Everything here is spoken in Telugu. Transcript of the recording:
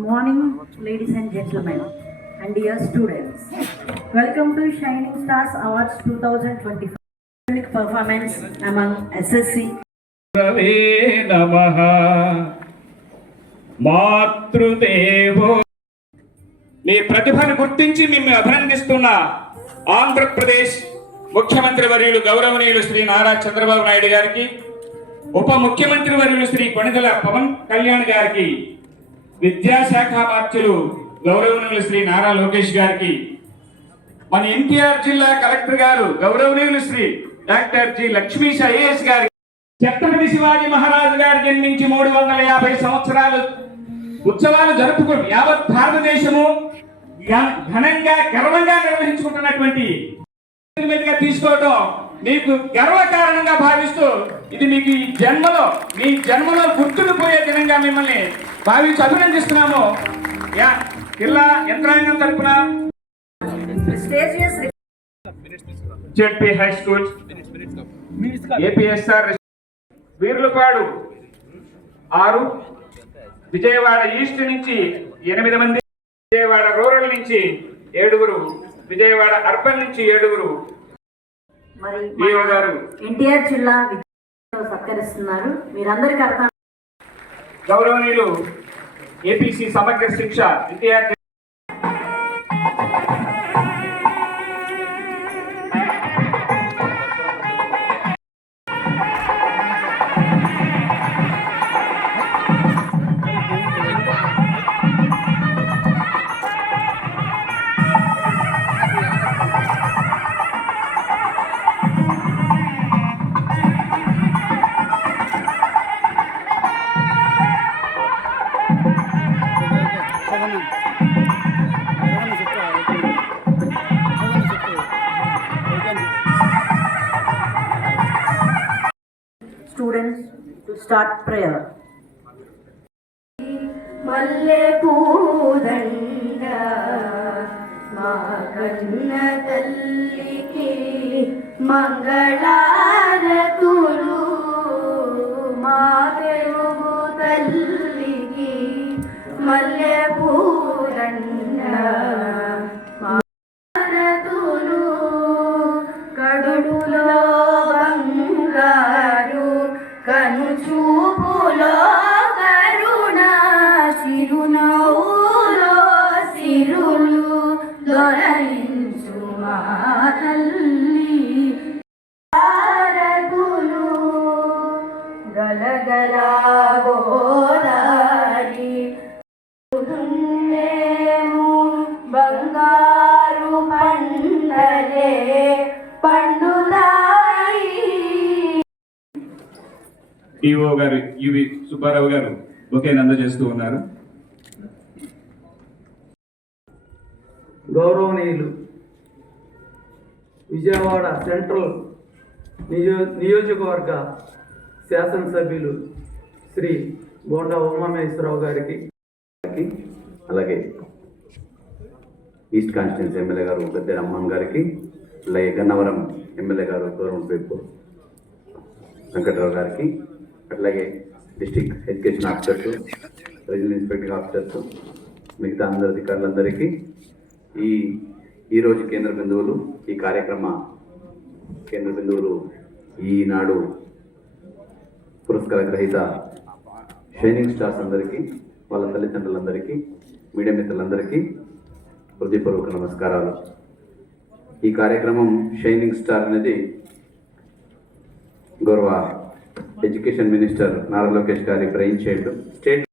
Good morning, ladies and gentlemen, and dear students. Welcome to Shining Stars Awards 2025. Unique performance among SSC. మాతృదేవో మీ ప్రతిభను గుర్తించి మిమ్మల్ని అభినందిస్తున్న ఆంధ్రప్రదేశ్ ముఖ్యమంత్రి వర్యులు గౌరవనీయులు శ్రీ నారా చంద్రబాబు నాయుడు గారికి, ఉప ముఖ్యమంత్రి వర్యులు శ్రీ కొణిదెల పవన్ కళ్యాణ్ గారికి, విద్యాశాఖ మార్చులు గౌరవనీయులు శ్రీ నారా లోకేష్ గారికి, మన ఎన్టీఆర్ జిల్లా కలెక్టర్ గారు గౌరవనీయులు శ్రీ డాక్టర్ జి లక్ష్మీష్ ఐఏఎస్ గారికి, ఛత్రపతి శివాజీ మహారాజు గారు జన్మించి 350 సంవత్సరాలు ఉత్సవాలు జరుపుకుని యావత్ భారతదేశము ఘనంగా గర్వంగా నిర్వహించుకుంటున్నటువంటి మీదుగా తీసుకోవడం మీకు గర్వకారణంగా భావిస్తూ ఇది మీకు మీ జన్మలో గుర్తుండిపోయే దినంగా మిమ్మల్ని భావించి అభినందిస్తున్నాము. జిల్లా యంత్రాంగం తరపున ZP high school, APSR Veerlapadu 6, Vijayawada east నుంచి 8 మంది, విజయవాడ రూరల్ నుంచి 7, విజయవాడ అర్బన్ నుంచి 7. గారు ఎన్టీఆర్ జిల్లా సత్కరిస్తున్నారు. మీరందరికీ అర్థం. గౌరవనీయులు ఏపీసీ సమగ్ర శిక్ష విద్యార్థి students to start prayer. మల్లె పూదండ మా కన్న తల్లికి మంగళారతులు, మా తెలుగు తల్లికి మల్లె పూదండ మారతులు, కడుపులో బంగారు కనుచూపులో కరుణ, చిరునవ్వులో సిరులు దొరలించు మా తల్లి భారతులు, గలగలా గోదారి బంగారు పండలే పండుతాయి. ఈఓ గారు యువి సుబ్బారావు గారు ఒకే అందజేస్తూ ఉన్నారు. గౌరవనీయులు విజయవాడ సెంట్రల్ నియోజకవర్గ శాసనసభ్యులు శ్రీ బోండా ఉమామహేశ్వరరావు గారికి, అలాగే ఈస్ట్ కాన్స్టిట్యున్సీ ఎమ్మెల్యే గారు గద్దె రమ్మన్ గారికి, అలాగే గన్నవరం ఎమ్మెల్యే గారు గౌరవం పేపు వెంకటరావు గారికి, అట్లాగే district education officers, regional inspector officers, మిగతా అందరు అధికారులందరికీ ఈరోజు కేంద్ర బిందువులు, ఈ కార్యక్రమ కేంద్ర బిందువులు, ఈనాడు పురస్కార గ్రహీత షైనింగ్ స్టార్స్ అందరికీ, వాళ్ళ తల్లిదండ్రులందరికీ, మీడియా మిత్రులందరికీ హృదయపూర్వక నమస్కారాలు. ఈ కార్యక్రమం షైనింగ్ స్టార్ అనేది గౌరవ ఎడ్యుకేషన్ మినిస్టర్ నారా లోకేష్ గారి బ్రెయిన్ చైల్డ్ స్టేట్